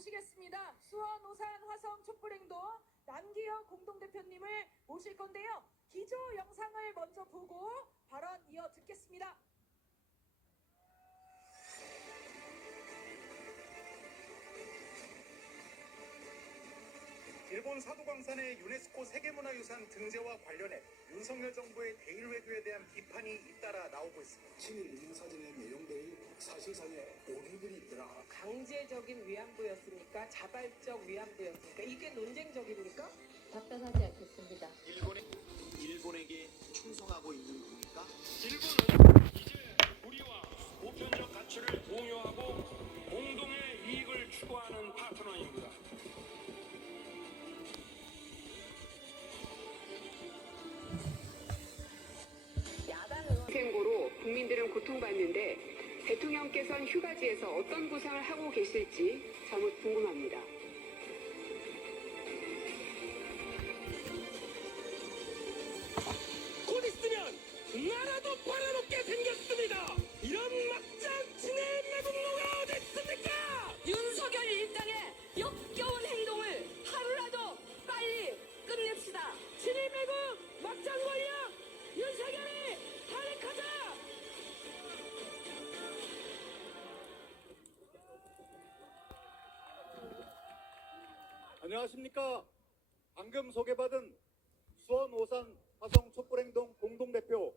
모시겠습니다. 수원, 오산, 화성, 촛불행동 남기혁 공동대표님을 모실 건데요. 기조 영상을 먼저 보고 발언 이어 듣겠습니다. 일본 사도광산의 유네스코 세계문화유산 등재와 관련해 윤석열 정부의 대일 외교에 대한 비판이 잇따라 나오고 있습니다. 친일 인사진의 내용들이 사실상의 오류들이 있더라. 강제적인 위안부였습니까? 자발적 위안부였습니까? 이게 논쟁적입니까? 답변하지 않겠습니다. 일본에게 충성하고 있는 겁니까? 일본은 이제 우리와 보편적 가치를 공유하고 공동의 이익을 추구하는 파트너입니다. 생고로 국민들은 고통받는데 대통령께서는 휴가지에서 어떤 보상을 하고 계실지 사뭇 궁금합니다. 곧 있으면 나라도 팔아먹게 생겼습니다. 이런 막장 친일 매국노가 어디 있습니까? 윤석열 일당의 역겨운 행동을 하루라도 빨리 끝냅시다. 친일 매국 막장 권력 윤석열이 탄핵하자. 안녕하십니까. 방금 소개받은 수원, 오산, 화성, 촛불행동 공동대표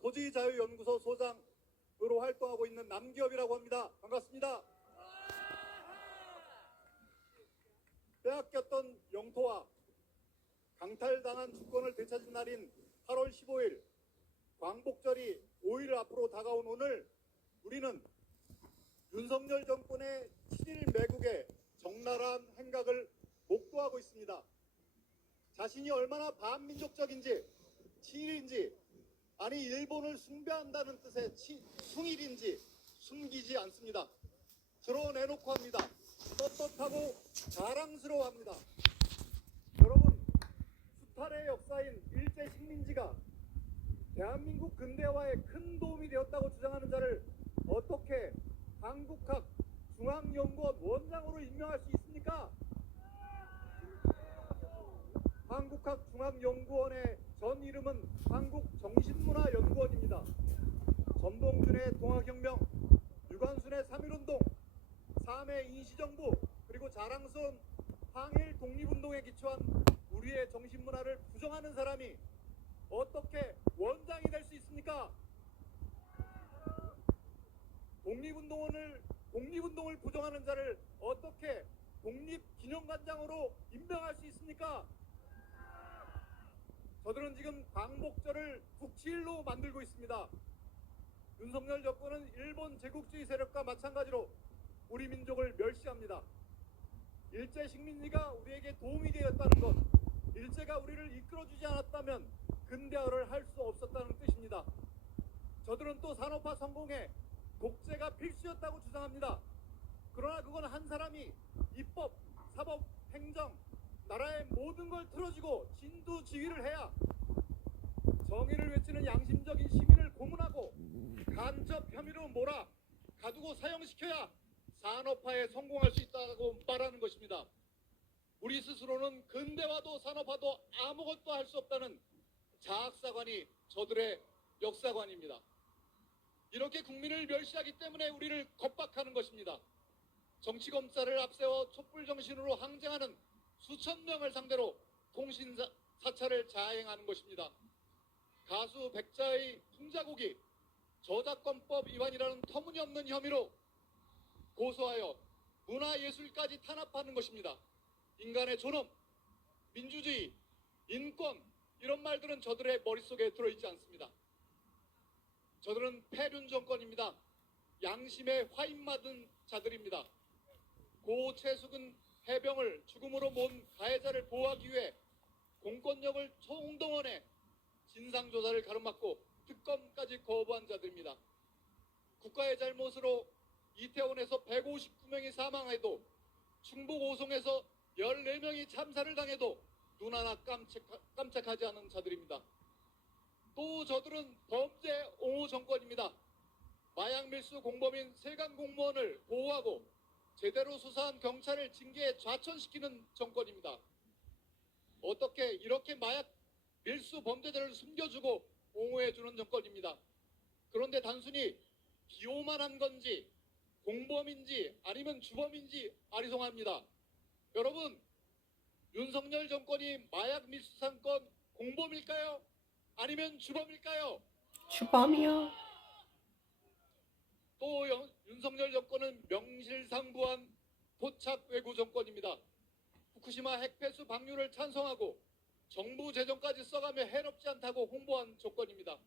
토지자유연구소 소장으로 활동하고 있는 남기혁이라고 합니다. 반갑습니다. 빼앗겼던 영토와 강탈당한 주권을 되찾은 날인 8월 15일 광복절이 5일 앞으로 다가온 오늘 우리는 윤석열 정권의 친일 매국의 적나라한 행각을 목도하고 있습니다. 자신이 얼마나 반민족적인지 친일인지 아니 일본을 숭배한다는 뜻의 숭일인지 숨기지 않습니다. 드러내놓고 합니다. 떳떳하고 자랑스러워합니다. 여러분, 수탈의 역사인 일제 식민지가 대한민국 근대화에 큰 도움이 되었다고 주장하는 자를 어떻게 한국학 중앙연구원 원장으로 임명할 수 있습니까? 한국학중앙연구원의 전 이름은 한국정신문화연구원입니다. 전봉준의 동학혁명, 유관순의 3.1운동, 3의 인시정부, 그리고 자랑스러운 항일 독립운동에 기초한 우리의 정신문화를 부정하는 사람이 어떻게 원장이 될 수 있습니까? 독립운동을 부정하는 자를 어떻게 독립기념관장으로 임명할 수 있습니까? 저들은 지금 광복절을 국치일로 만들고 있습니다. 윤석열 정권은 일본 제국주의 세력과 마찬가지로 우리 민족을 멸시합니다. 일제 식민지가 우리에게 도움이 되었다는 것, 일제가 우리를 이끌어주지 않았다면 근대화를 할 수 없었다는 뜻입니다. 저들은 또 산업화 성공에 독재가 필수였다고 주장합니다. 그러나 그건 한 사람이 입법, 사법, 행정, 나라의 모든 걸 틀어주고 진두지휘를 해야 정의를 외치는 양심적인 시민을 고문하고 간접 혐의로 몰아 가두고 사형시켜야 산업화에 성공할 수 있다고 말하는 것입니다. 우리 스스로는 근대화도 산업화도 아무것도 할 수 없다는 자학사관이 저들의 역사관입니다. 이렇게 국민을 멸시하기 때문에 우리를 겁박하는 것입니다. 정치검사를 앞세워 촛불정신으로 항쟁하는 수천 명을 상대로 통신사찰을 자행하는 것입니다. 가수 백자의 풍자곡이 저작권법 위반이라는 터무니없는 혐의로 고소하여 문화예술까지 탄압하는 것입니다. 인간의 존엄, 민주주의, 인권 이런 말들은 저들의 머릿속에 들어있지 않습니다. 저들은 폐륜 정권입니다. 양심에 화인맞은 자들입니다. 고 최숙은 해병을 죽음으로 모은 가해자를 보호하기 위해 공권력을 총동원해 진상조사를 가로막고 특검까지 거부한 자들입니다. 국가의 잘못으로 이태원에서 159명이 사망해도 충북 오송에서 14명이 참사를 당해도 눈 하나 깜짝하지 않은 자들입니다. 또 저들은 범죄 옹호 정권입니다. 마약 밀수 공범인 세관 공무원을 보호하고 제대로 수사한 경찰을 징계에 좌천시키는 정권입니다. 어떻게 이렇게 마약 밀수 범죄자를 숨겨주고 옹호해주는 정권입니다. 그런데 단순히 기호만 한 건지 공범인지 아니면 주범인지 아리송합니다. 여러분, 윤석열 정권이 마약 밀수 사건 공범일까요? 아니면 주범일까요? 주범이요. 또 윤석열 정권은 명실상부한 토착 외구 정권입니다. 후쿠시마 핵폐수 방류를 찬성하고 정부 재정까지 써가며 해롭지 않다고 홍보한 조건입니다.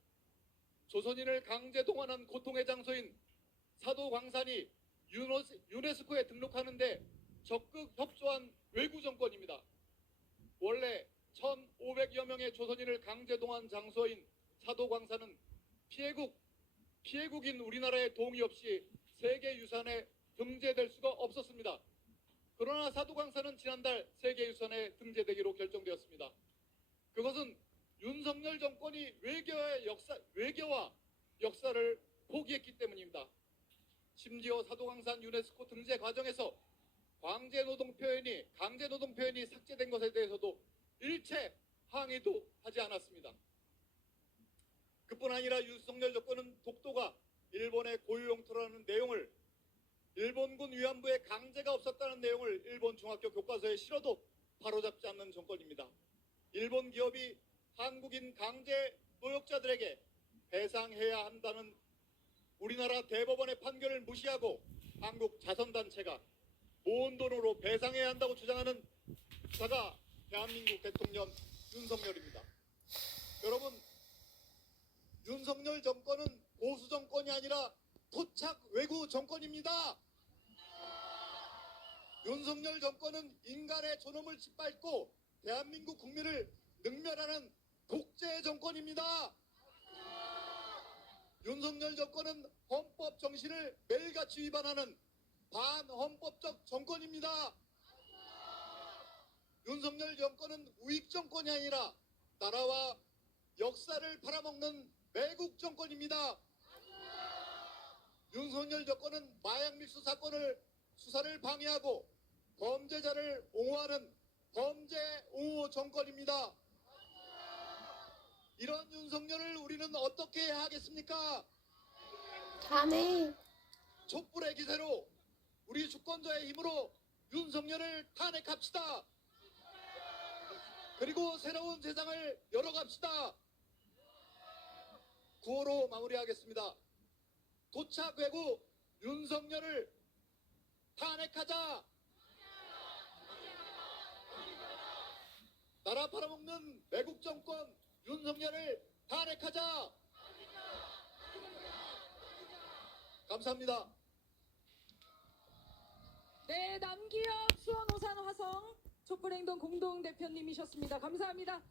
조선인을 강제 동원한 고통의 장소인 사도광산이 유네스코에 등록하는데 적극 협조한 외구 정권입니다. 원래 1,500여 명의 조선인을 강제 동원 장소인 사도광산은 피해국인 우리나라의 동의 없이 세계유산에 등재될 수가 없었습니다. 그러나 사도광산은 지난달 세계유산에 등재되기로 결정되었습니다. 그것은 윤석열 정권이 외교와 역사를 포기했기 때문입니다. 심지어 사도광산 유네스코 등재 과정에서 강제노동 표현이 삭제된 것에 대해서도 일체 항의도 하지 않았습니다. 그뿐 아니라 윤석열 정권은 독도가 일본의 고유 영토라는 내용을, 일본군 위안부의 강제가 없었다는 내용을 일본 중학교 교과서에 실어도 바로잡지 않는 정권입니다. 일본 기업이 한국인 강제 노역자들에게 배상해야 한다는 우리나라 대법원의 판결을 무시하고 한국 자선단체가 모은 돈으로 배상해야 한다고 주장하는 자가 대한민국 대통령 윤석열입니다. 여러분, 윤석열 정권은 보수 정권이 아니라 토착 외구 정권입니다. 윤석열 정권은 인간의 존엄을 짓밟고 대한민국 국민을 능멸하는 독재 정권입니다. 윤석열 정권은 헌법 정신을 매일같이 위반하는 반헌법적 정권입니다. 윤석열 정권은 우익 정권이 아니라 나라와 역사를 팔아먹는 매국 정권입니다. 윤석열 정권은 마약 밀수 사건을 수사를 방해하고 범죄자를 옹호하는 범죄 옹호 정권입니다. 이런 윤석열을 우리는 어떻게 해야 하겠습니까? 자네. 촛불의 기세로 우리 주권자의 힘으로 윤석열을 탄핵합시다. 그리고 새로운 세상을 열어갑시다. 구호로 마무리하겠습니다. 도착 외구 윤석열을 탄핵하자. 나라 팔아먹는 매국 정권 윤석열을 탄핵하자. 감사합니다. 네, 남기혁 수원 오산 화성 촛불행동 공동대표님이셨습니다. 감사합니다.